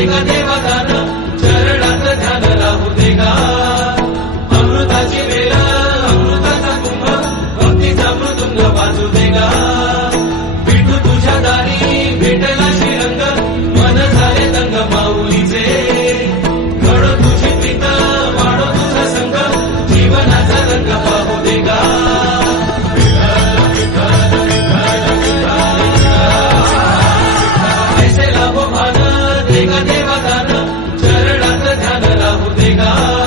देगा देवादान चरणात ध्यान राहू देगा. अमृताची वेळ अमृताचा कुंभ भक्तीचा मृदुंग वाजू देगा. विठू तुझ्या दारी भेटला श्रीरंग मन झाले दंग माऊलीचे. घडो तुझी प्रीत वाढो तुझा संग जीवनाचा रंग पाहू देगा. ऐसे Krishna.